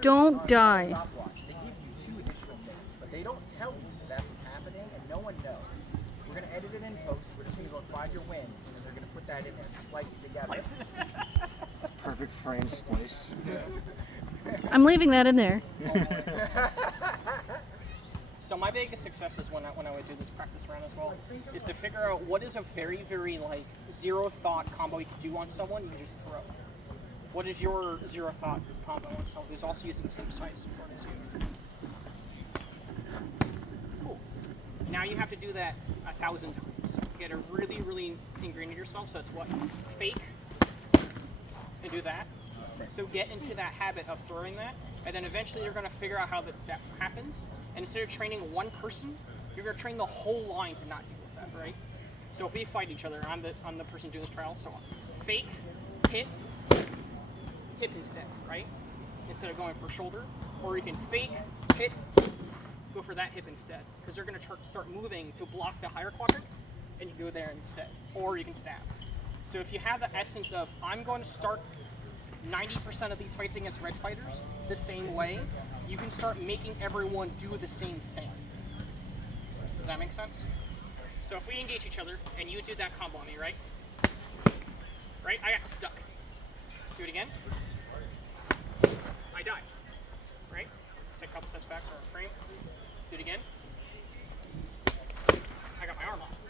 Don't die. Stopwatch. They give you 2 additional minutes, but they don't tell you that that's what's happening, and no one knows. We're gonna edit it in post. We're just gonna go 5 your wins, and they're gonna put that in there and splice it together. Perfect frame splice. I'm leaving that in there. So my biggest success is when I would do this practice round as well, is to figure out what is a very, very like zero thought combo you can do on someone you can just throw. What is your zero thought combo on someone who's also using the same size as you? Cool. Now you have to do that 1,000 times. You gotta really, really ingrain it yourself. So it's what? Fake and do that. So get into that habit of throwing that, and then eventually you're going to figure out how that happens. And instead of training one person, you're going to train the whole line to not deal with that, right? So if we fight each other, I'm the person doing this trial. So fake, hit instead, right? Instead of going for shoulder, or you can fake, hit, go for that hip instead, because they're going to start moving to block the higher quadrant, and you go there instead, or you can stab. So if you have the essence of I'm going to start 90% of these fights against red fighters the same way, you can start making everyone do the same thing. Does that make sense? So if we engage each other and you do that combo on me, right? Right? I got stuck. Do it again. I die. Right? Take a couple steps back so we're in frame. Do it again. I got my arm lost.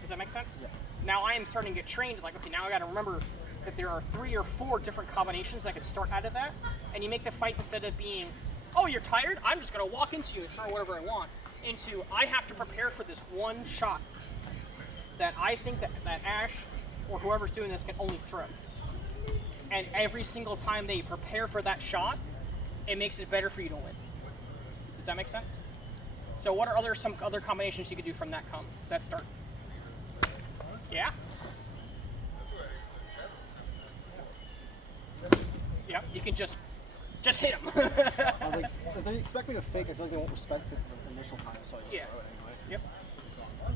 Does that make sense? Yeah. Now I am starting to get trained, like, okay, now I got to remember that there are 3 or 4 different combinations that could start out of that, and you make the fight, instead of being, oh, you're tired? I'm just going to walk into you and throw whatever I want, into I have to prepare for this one shot that I think that Ash or whoever's doing this can only throw. And every single time they prepare for that shot, it makes it better for you to win. Does that make sense? So what are some other combinations you could do from that start? Yeah? Yep, you can just hit them. I was like, if they expect me to fake, I feel like they won't respect the initial time, so I just throw it anyway. Yep.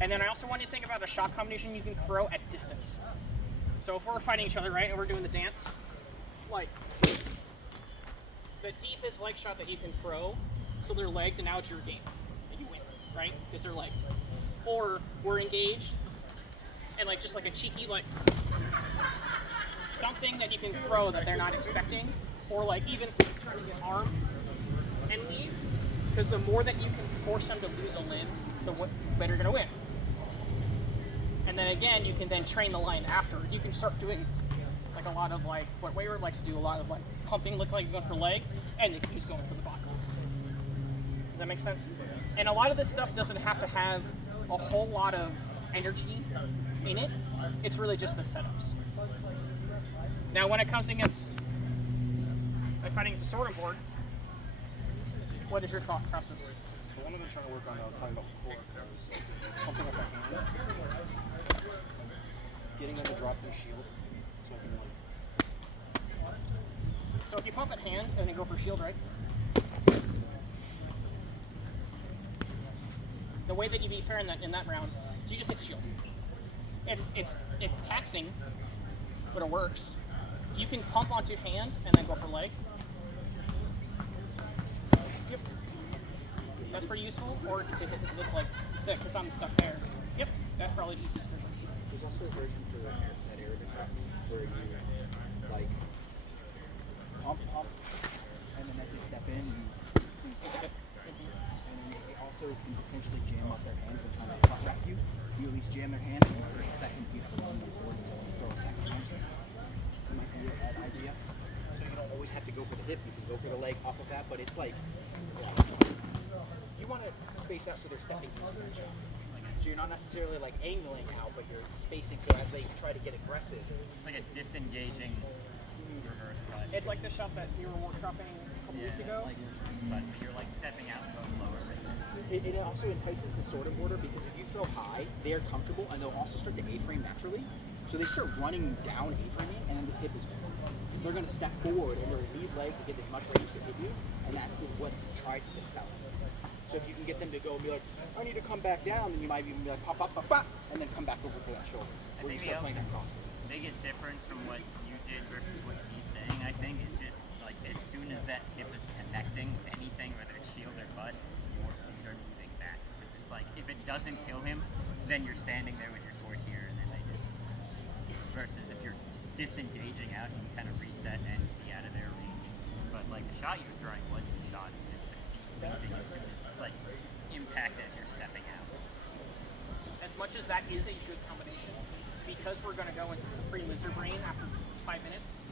And then I also want you to think about a shot combination you can throw at distance. So if we're fighting each other, right, and we're doing the dance, like, the deepest leg shot that you can throw, so they're legged, and now it's your game. And you win, right? Because they're legged. Or we're engaged, and like just like a cheeky, like, something that you can throw that they're not expecting, or like even trying to get arm and leave, because the more that you can force them to lose a limb, the better you're going to win. And then again, you can then train the line after. You can start doing like a lot of like what Wayward likes to do, a lot of like pumping, look like you're going for leg, and you can just go in for the bottom. Does that make sense? And a lot of this stuff doesn't have to have a whole lot of energy in it. It's really just the setups. Now, when it comes against like fighting against a sword and board, what is your thought process? The one I've been trying to work on, I was talking about before, is pumping up the hand, getting them to drop their shield, so I can like. So if you pump at hand and then go for shield, right? The way that you be fair in that round is you just hit shield. It's taxing, but it works. You can pump onto hand and then go for leg. Yep. That's pretty useful. Or to hit this like stick, because I'm stuck there. Yep. That's probably the easiest version. There's also a version for that air attack where you like pump, and then as they step in, you hit it. And then they also can potentially jam up their hand with time they pop at you. You at least jam their hand, and for a second you throw them forward and throw a second hand. It might be a bad idea. So you don't always have to go for the hip. You can go for the leg off of that, but it's like you want to space out so they're stepping into each other. So you're not necessarily like angling out, but you're spacing so as they try to get aggressive. Like it's disengaging reverse cut. It's like the shot that you were workshopping a couple weeks ago. Like, but you're like stepping out and going lower. It also entices the sword and border because if you throw high, they're comfortable and they'll also start to A-frame naturally. So they start running down A-framing and then this hip is gone. Because they're going to step forward and their lead leg to get as much range to hit you, and that is what tries to sell it. So if you can get them to go and be like, I need to come back down, then you might even be like, pop, pop, pop, pop, and then come back over for that shoulder. Where you start playing that cross. The biggest difference from what you did versus what he's saying, I think, is just like the connecting anything, whether it's shield or butt, your feet are moving back. Because it's like, if it doesn't kill him, then you're standing there with your sword here, and then they hit. Versus if you're disengaging out, you can kind of reset and be out of their range. But like the shot you were throwing wasn't a shot, it's just the feet moving. It's like impact as you're stepping out. As much as that is a good combination, because we're going to go into Supreme Lizard Brain after 5 minutes,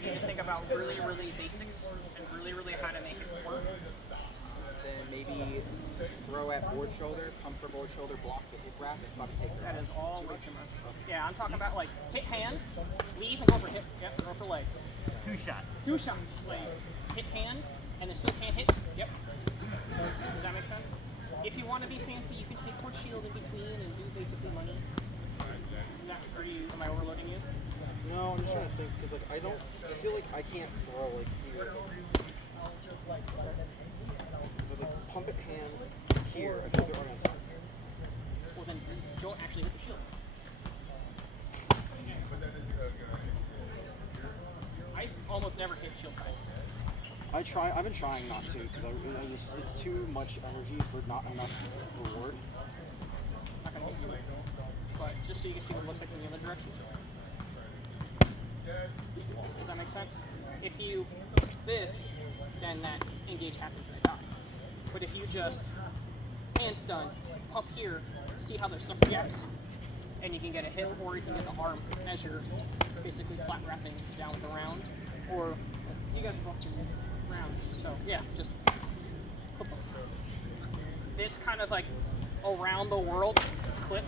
you need to think about really, really basics and really, really how to make it work. Then maybe throw at board shoulder, pump for board shoulder, block the hip wrap, and probably take That her is all way too much. Yeah, I'm talking about like hit hand, leave and go for hip. Yep, go for leg. 2 shots. 2 shots. Like hit hand, and then still hand hit. Yep. Does that make sense? If you want to be fancy, you can take Court Shield in between and do basically money. Is that, am I overloading you? No, I'm just trying to think because like I feel like I can't throw like here. But like pump it hand here. I feel like they're already on top. Well, then don't actually hit the shield. I almost never hit shield side. I've been trying not to because I just it's too much energy for not enough reward. I'm not gonna hit you, but just so you can see what it looks like in the other direction. Does that make sense? If you this, then that engage happens and they die. But if you just hand stun, pump here, see how their stuff reacts, and you can get a hit or you can get the arm as you're basically flat wrapping down with the round, or you got to block your rounds. So yeah, just clip them. This kind of like around the world clip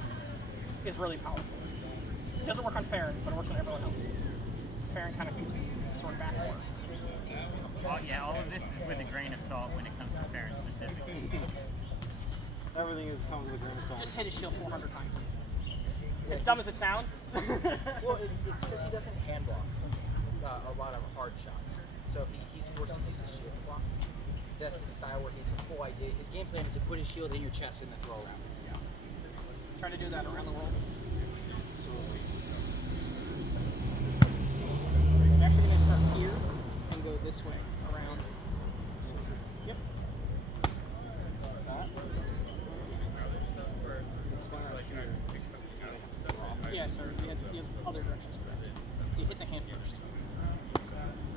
is really powerful. It doesn't work on Farron, but it works on everyone else. Farron kind of keeps his sword back more. Well, yeah, all of this is with a grain of salt when it comes to Farron specifically. Everything is comes with a grain of salt. Just hit his shield 400 times. As dumb as it sounds. Well, it's because he doesn't hand block a lot of hard shots. So he's forced to use his shield to block. That's the style where his whole idea, his game plan is to put his shield in your chest and then throw around. Yeah. Try to do that around the world. I'm actually going to start here and go this way around. Yep. Yeah, sir. You have other directions correct. So you hit the hand first.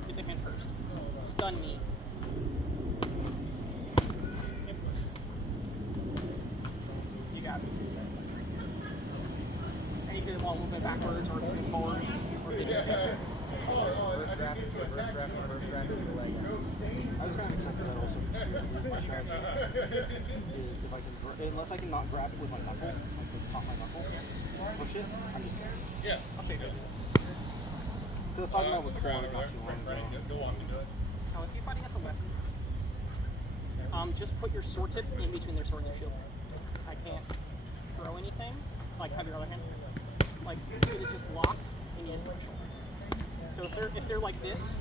Hit the hand first. Stun me. Yep. You got it. And you do the ball a little bit backwards or forwards, or they just get Reverse wrap, reverse wrap, reverse wrap, and your leg out. I was gonna accept that also for sweet. Here's my strategy. Is if I can, unless I can not grab it with my knuckle, like the top of my knuckle, push it. I'm just I'll show you. because I was talking about with Corn not too long ago. Now, if you're fighting against a left, just put your sword tip in between their sword and their shield. I can't throw anything. Like have your other hand. Like it is just blocked, and you just throw your shoulder. So if they're like this,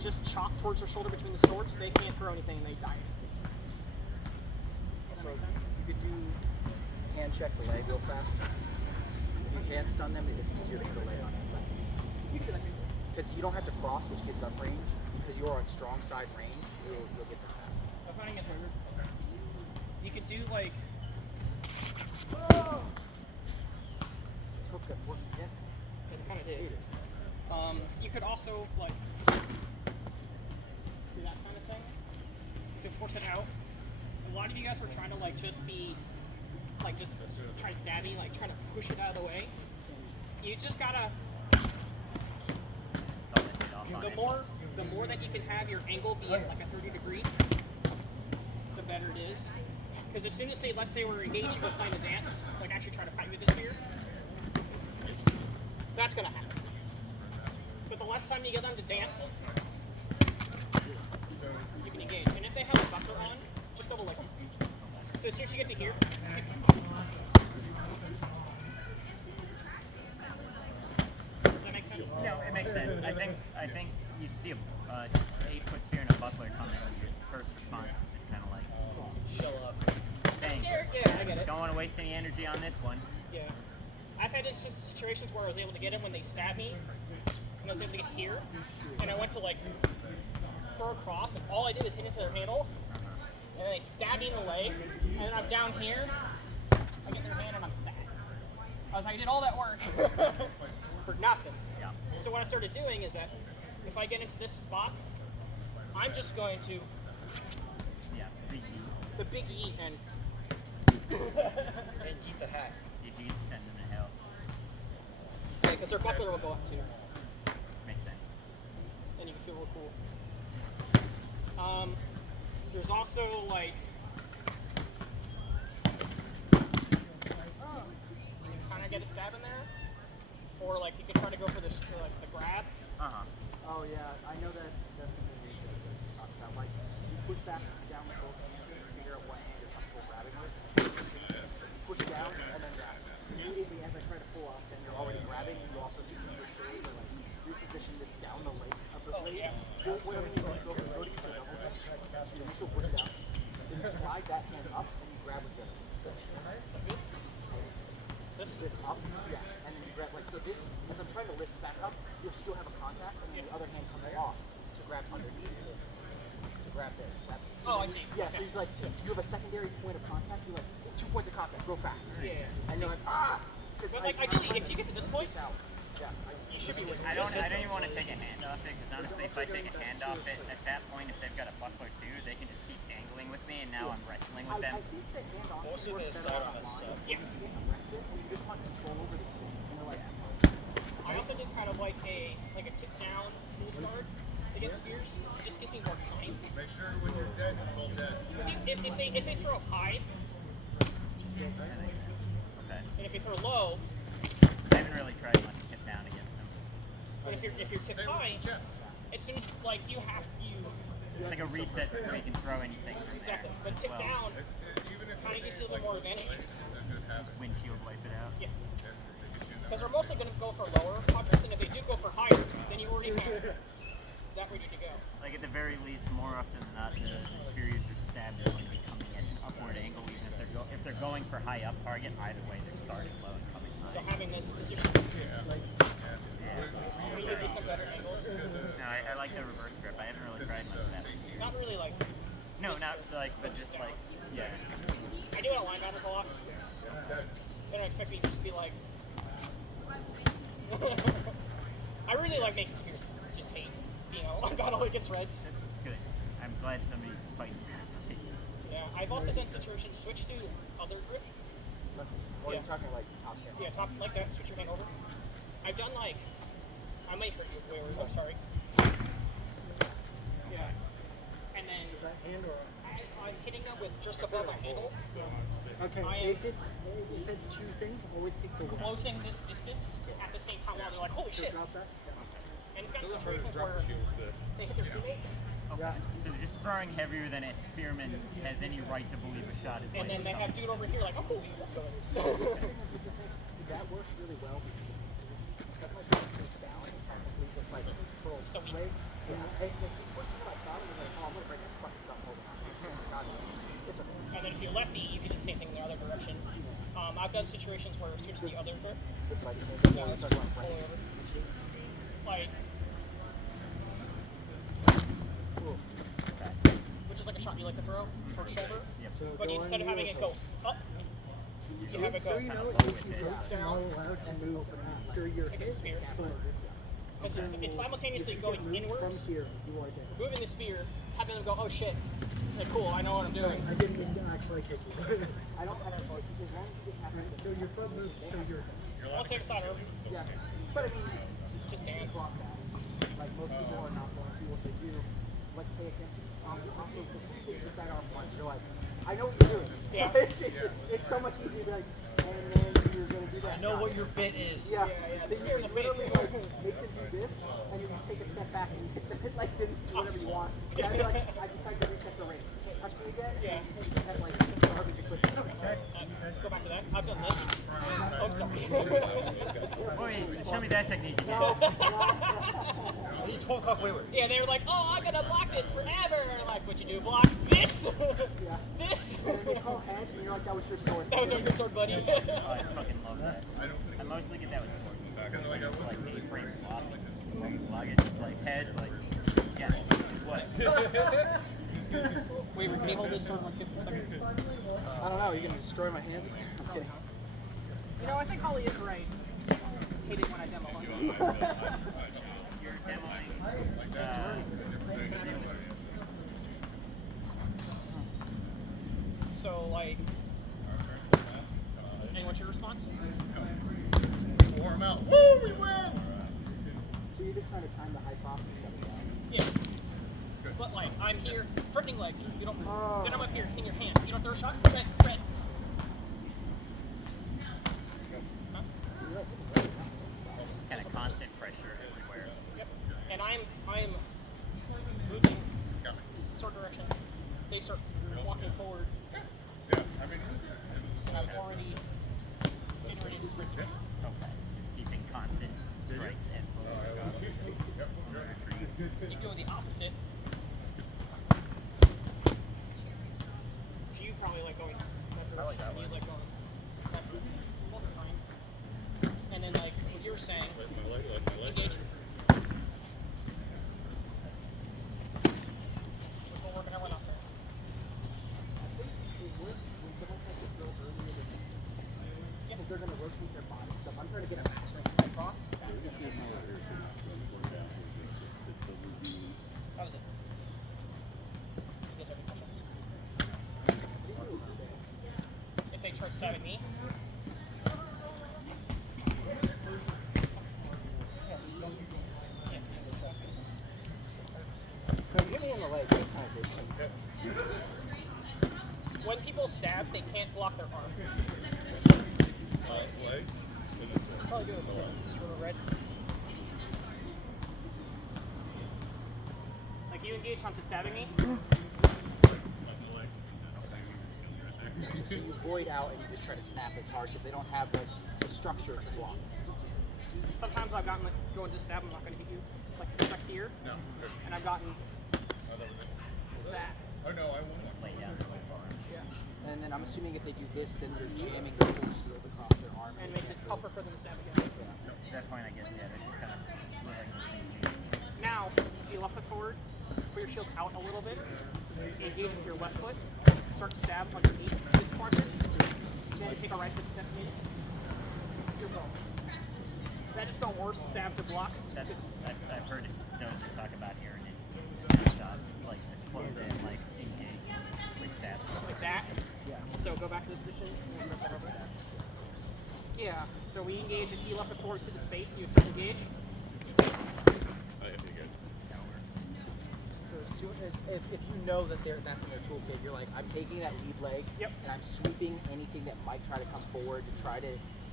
just chalk towards their shoulder between the swords. They can't throw anything, and they die. So you could do hand check the leg real fast. If you hand stun them, it's easier to hit the leg on it. You can do that. Because you don't have to cross, which gives up range. Because you're on strong side range, you'll get them fast. I'm fighting against River. You could do like. This hook that worked against me. It kind of did. You could also like do that kind of thing to force it out. A lot of you guys were trying to like just be like just try stabbing, like try to push it out of the way. You just gotta. The more that you can have your angle be at like a 30 degree, the better it is. Because as soon as let's say we're engaging with playing the dance, like actually trying to fight with this spear, that's gonna happen. But the less time you get them to dance, you can engage. And if they have a buckler on, just double leg them. So as soon as you get to here, does that make sense? No, it makes sense. I think you see a 8-foot spear and a buckler coming, your first response is kind of like, Chill up. dang, Yeah, I get it. don't want to waste any energy on this one. Yeah. I've had situations where I was able to get him when they stabbed me, and I was able to get here, and I went to like throw across, and all I did was hit into their handle, and then they stab me in the leg, and then I'm down here, I get their hand, and I'm sad. I was like, I did all that work for nothing. Yeah. So what I started doing is that if I get into this spot, I'm just going to Yeah. Big E. the big E and And keep the hat. You can send them to hell. because their buckler will go up too, Makes sense. and you can feel real cool. There's also like you can kind of get a stab in there, or like you can try to go for the grab. Oh yeah, I know that that's something we should talk about. Like you push back down with both hands and figure out what hand you're comfortable grabbing with. Push down and then grab. Immediately as I try to pull up, then you're already grabbing, and you also do your shoulder to like reposition this down the leg of the blade. Yeah. Whatever you want, go to use your double grip. So you initial push down, then you slide that hand up and you grab with the Like this. this up, yeah, and then you grab like so. This, as I'm trying to lift back up, you'll still have a contact, and then the other hand comes off to grab underneath this, to grab this. So Oh, I then see. Yeah, Okay. so you're like you have a secondary point of contact. You're like 2 points of contact, go fast. Yeah. And you're like 'cause But like ideally, if you get to this point, out. Yeah, you should be winning. I don't even want to take a hand off it, because honestly, if I take a hand off it, at that point, if they've got a buckler too, they can just keep dangling with me, and now I'm wrestling with them. I think the hand off Most of works the better side on on the this line. Yeah. You get arrested, and you just want control over the stick. You know, like I also did kind of like a tip down loose guard against spears. It just gives me more time. Make sure when you're dead, you pull dead. Because if they throw up high Okay. and if they throw low, I haven't really tried much tip down against them. but if you're tipped high, Chest. as soon as like you have to It's like a reset before you can throw anything from there. exactly. But tip Well, down Even if kind of gives you a little more advantage. it's a good habit. windshield wipe it out. Yeah. Because they're mostly going to go for lower puckers, and if they do go for higher, then you already have that ready to go. Like at the very least, more often than not, the periods are stabbed are going to be coming at an upward angle, even if they're going for high up target. Either way, they're starting low and coming So high. having this position, we give you some better angles. No, I like the reverse grip. I haven't really tried much of that. Not really like No, not like, but just like, yeah. I do it on line battles a lot. They don't expect me to just be like. I really like making spears just hate, you know, I got all against reds. That's good. I'm glad somebody's fighting. Yeah, I've also done situations switch to other grip. or Yeah. you're talking like top hand. Yeah, top like that, switch your hand over. I've done like, I might hurt you, wait, I'm sorry. Yeah, and then as I'm hitting them with just above my handle, Okay, I am- if it's two things, always take the one. closing this distance at the same time while they're like, holy So shit. drop that. And it's got situations where they hit their teammate, Yeah. So they're just throwing heavier than a spearman has any right to believe a shot is and then they have dude over here like, oh, holy That works really well because my back goes down and technically it's like control the weak. leg. Yeah. And if you push me like that, I'm like, oh, I'm gonna break that fucking stuff over. It's okay. And then if you're lefty, you can do the same thing in the other direction. I've done situations where switch to the other grip. It's like Yeah, it's just like pull one over. Like, which is like a shot you like to throw for shoulder. So But go instead of on having your it go up, you have it go So you know, low if with you it. go down, you're allowed to move after your like a hit, spear. but It's simultaneously if you going get moved inwards, from here, you are dead. moving the spear, having them go, oh shit, like, cool, I know what I'm doing. I didn't mean to actually kick you. I don't have to as long as you get half. So your foot moves, so you're I'll save a side over. yeah. But I mean, It's just damn. block that. Like most people are not going to. If they do, like pay attention. Also, as soon as you decide on one, you're like, I know what you're doing. Yeah. It's so much easier to be like, and then you're gonna do that. I know what your bit is. Yeah. yeah, Then this spear's you a fake. literally like make them do this, and you just take a step back and you hit them like then do whatever you want. And I'd be like, I decide to reset the range. You can't touch me again. Yeah. And you hit like garbage equipment. Go back to that. I've done this. Oh, I'm sorry. Wait, show me that technique again. He 12 o'clock wayward. Yeah, they were like, oh, I'm gonna block this forever. And I'm like, what'd you do? Block this? Yeah. This? And then they call heads, and you're like, that was your sword. That was your sword, buddy. Oh, I fucking love that. I mostly get that with sword. Like A-frame block. Block it, just like head, like, yeah, what? Wait, can you hold this sword one for a second? I don't know. You're gonna destroy my hands again. I'm kidding. You know, I think Holly is right. Hate it when I demo. You're demoing. So, like, and what's your response? Wore him out. Woo! We win! So you're just trying to time the hype off and stuff down. Yeah. But like, I'm here, threatening legs. You don't. Then I'm up here in your hand. You don't throw a shot. Red. Huh? It's kind of constant pressure everywhere. Yep. And I'm moving Got me. sword direction. They start walking forward. Yeah, I mean, And I'm already getting ready to sprint. Okay. Just keeping constant strikes and You go the opposite. You probably like going that direction. You like going that direction. Both are fine. And then like what you were saying, engage. We're working our way off there. Because they're gonna rotate their body stuff. I'm trying to get a max range hype off. How was it? You guys have any questions? If they tried stabbing me, So hit me in the leg. That's kind of good. when people stab, they can't block their arm. leg. Probably do it with sort of red. Like you engage onto stabbing me. So you void out and you just try to snap as hard because they don't have like the structure to block. Sometimes I've gotten like going to stab, I'm not going to hit you like here, No. and I've gotten that. Oh no, I won. lay down really far. Yeah. And then I'm assuming if they do this, then you're jamming the full shield across their arm. And it makes it tougher for them to stab again. At that point, I guess, yeah, they're just kind of living. Now, you left foot forward, put your shield out a little bit, engage with your left foot, start to stab underneath this quadrant, then take a right foot step in, your bow. That just felt worse, stab to block. That's, I've heard those who talk about here and shots, like explode and like engage with stab. Like that. Yeah. So go back to the position. And start that over. Yeah, so we engage as he left foot forward to the space, you start engage. So as soon as if you know that that's in their toolkit, you're like, I'm taking that lead leg Yep. and I'm sweeping anything that might try to come forward to try to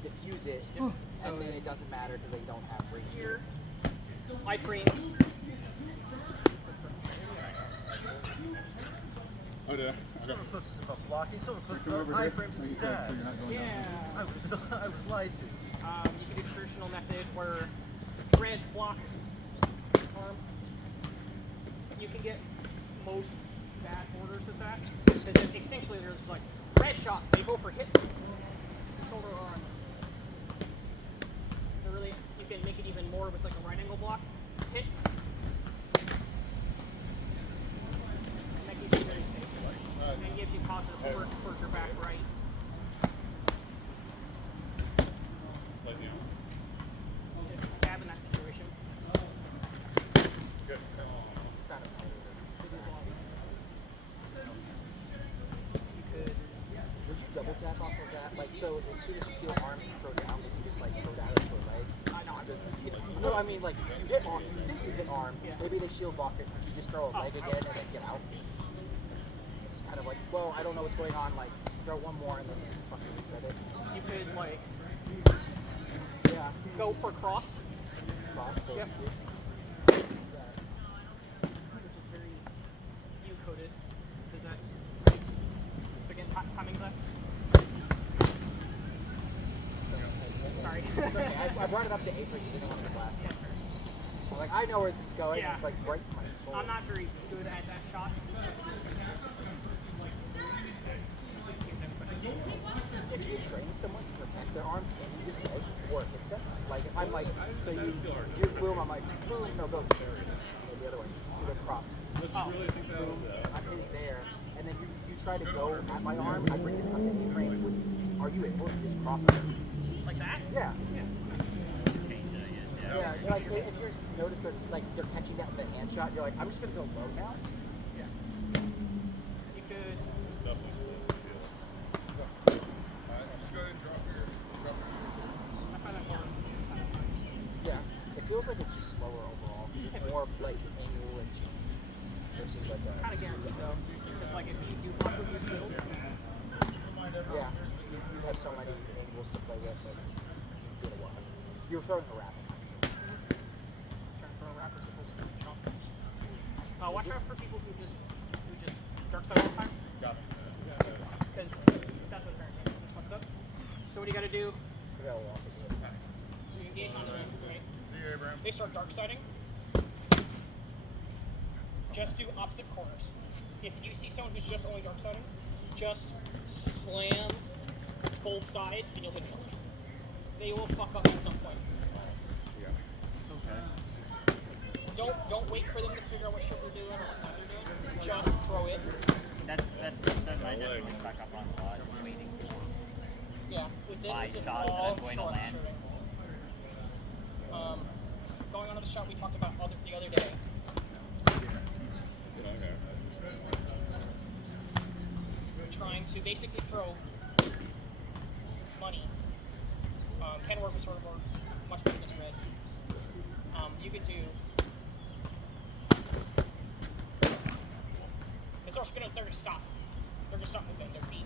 diffuse it, Yep. and then it doesn't matter because they don't have range. Here, iframes. Oh, did I? Someone puts us about blocking, someone puts iframes and stabs. Yeah. I was lied to. You can do the traditional method where red block arm. You can get most bad orders with that. Because instinctually there's like red shot, they go for hit, shoulder or arm. So really, you can make it even more with like a right angle block, hit. And that keeps you very safe. And gives you positive work towards your back right. If you stab in that situation. Would you double tap off of that? Like, so as soon as you feel arm throw down, would you just like throw down into a leg? No, I mean like you hit arm, you think you hit arm, maybe they shield block it, you just throw a leg again and then get out. It's kind of like, well, I don't know what's going on, like throw one more and then fucking reset it. You could like Yeah. go for cross. Cross, so Yep. you- Which is very U-coded, because that's, so again, timing that. Sorry. It's okay. I brought it up to 8 for you didn't want to blast it. I'm like, I know where this is going, Yeah. it's like right in my soul. I'm not very good at that shot. If you train someone to protect their arm, and you just like work it down. Like if I'm like, so you boom, I'm like, boom, no, go. Or the other way, do the cross. Oh, boom, I'm hitting there, and then you try to go at my arm, I bring this up to A-frame. Are you able to just cross it? Like that? Yeah. Change it, I guess. Yeah. Yeah, you're like, if you notice that like they're catching that in the hand shot, you're like, I'm just gonna go low now. You could. Just go ahead and drop your. I find that more. Yeah, it feels like it's just slower overall. It's more like angle and change versus like a. Kind of guaranteed though, because like if you do block with your shield, Yeah, you have so many angles to play with. Like, you know what? You're throwing a rapid. trying to throw a wrap is supposed to be some chunk. Watch out for people who just dark side all the time, because that's what they're doing. Just fucks up. So what do you got to do? Yeah, we'll also do it. You engage on them, right? See you, Abraham. They start dark siding. Just do opposite corners. If you see someone who's just only dark siding, just slam both sides and you'll hit them. They will fuck up at some point. Don't wait for them to figure out what shit they're doing or what side they're doing. Just throw it. That's good stuff. I definitely get stuck up on a lot of waiting for. Yeah, with this, My this is shot that all I'm going to short land. shooting. Going on to the shot we talked about the other day. Trying to basically throw money. Can work with sort of more much better than red. You could do. They're gonna stop. They're gonna stop moving their feet.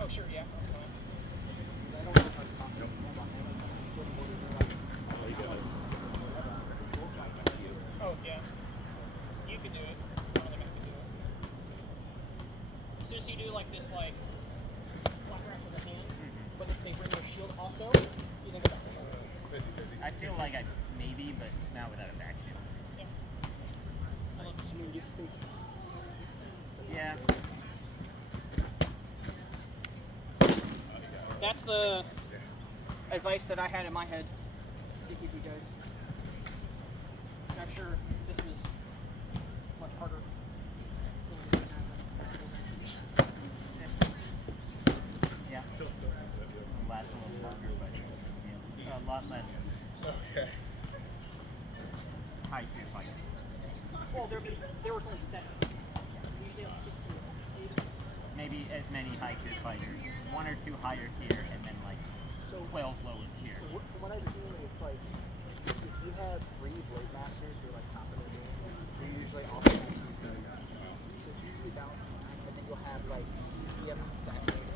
Oh sure, yeah. That's fine. Oh yeah. You can do it. One other guy can do it. As soon as you do like this like flat rack with the hand, but if they bring their shield also, you can go back. I feel like I maybe, but not without a back shield. Yeah. I love this movie. Yeah. That's the advice that I had in my head to give you guys. And I'm sure this was much harder. Yeah. It'll last a little longer, but yeah, a lot less Okay. high tier fight. Well, there was only 7. Usually like 15. Maybe as many high tier fighters, 1 or 2 higher tier, and then like 12 lower tier. From what I've seen, it's like if you have 3 Blademasters who are like competent, you usually also have 2 it's usually balanced, and then you'll have like EM second.